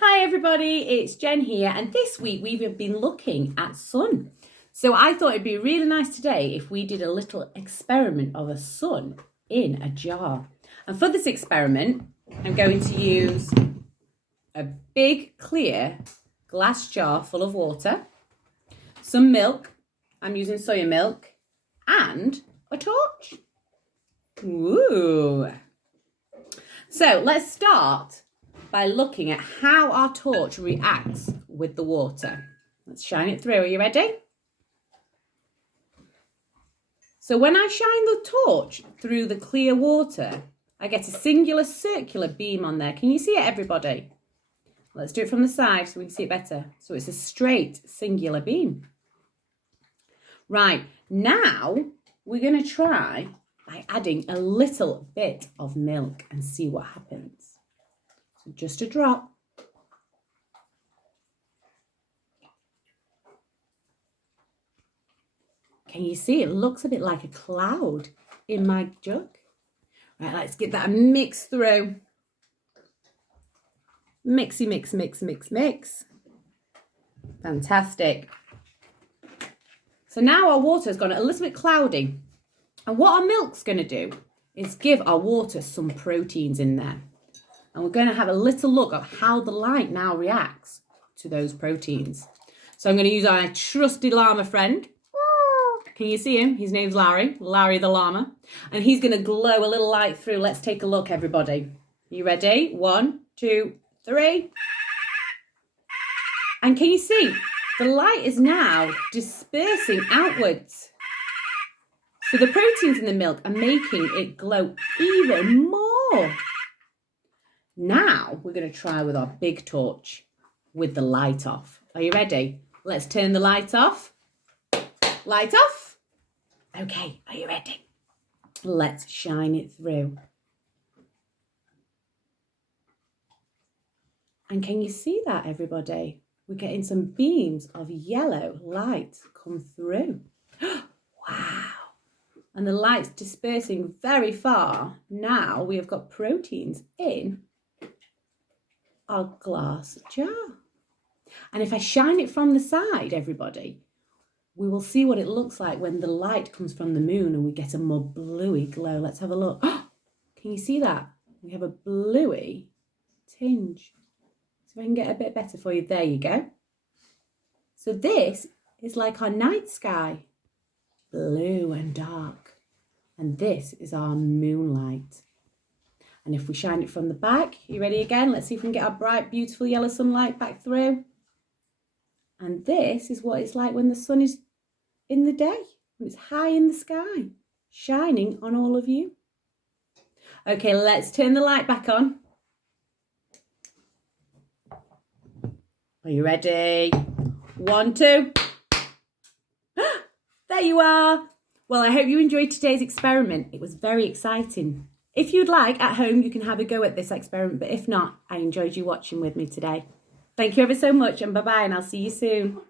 Hi everybody, it's Jen here, and this week we've been looking at sun. So I thought it'd be really nice today if we did a little experiment of a sun in a jar. And for this experiment, I'm going to use a big clear glass jar full of water, some milk, I'm using soya milk, and a torch. Ooh. So let's start by looking at how our torch reacts with the water. Let's shine it through. Are you ready? So when I shine the torch through the clear water, I get a singular circular beam on there. Can you see it, everybody? Let's do it from the side so we can see it better. So it's a straight singular beam. Right, now we're going to try by adding a little bit of milk and see what happens. So just a drop. Can you see? It looks a bit like a cloud in my jug. Right, let's get that mix through. Mixy, mix, mix, mix, mix. Fantastic. So now our water's gone a little bit cloudy. And what our milk's going to do is give our water some proteins in there. And we're going to have a little look at how the light now reacts to those proteins. So I'm going to use our trusty llama friend. Can you see him? His name's Larry the llama. And he's going to glow a little light through. Let's take a look, everybody. You ready? 1, 2, 3. And can you see? The light is now dispersing outwards. So the proteins in the milk are making it glow even more. Now we're going to try with our big torch with the light off. Are you ready? Let's turn the light off. Light off. Okay, are you ready? Let's shine it through. And can you see that, everybody? We're getting some beams of yellow light come through. Wow. And the light's dispersing very far. Now we have got proteins in our glass jar. And if I shine it from the side, everybody, we will see what it looks like when the light comes from the moon and we get a more bluey glow. Let's have a look. Can you see that? We have a bluey tinge. So if I can get a bit better for you, there you go. So this is like our night sky, blue and dark. And this is our moonlight. And if we shine it from the back, you ready again? Let's see if we can get our bright, beautiful yellow sunlight back through. And this is what it's like when the sun is in the day, when it's high in the sky, shining on all of you. Okay, let's turn the light back on. Are you ready? 1, 2. There you are. Well, I hope you enjoyed today's experiment. It was very exciting. If you'd like, at home, you can have a go at this experiment. But if not, I enjoyed you watching with me today. Thank you ever so much, and bye-bye, and I'll see you soon.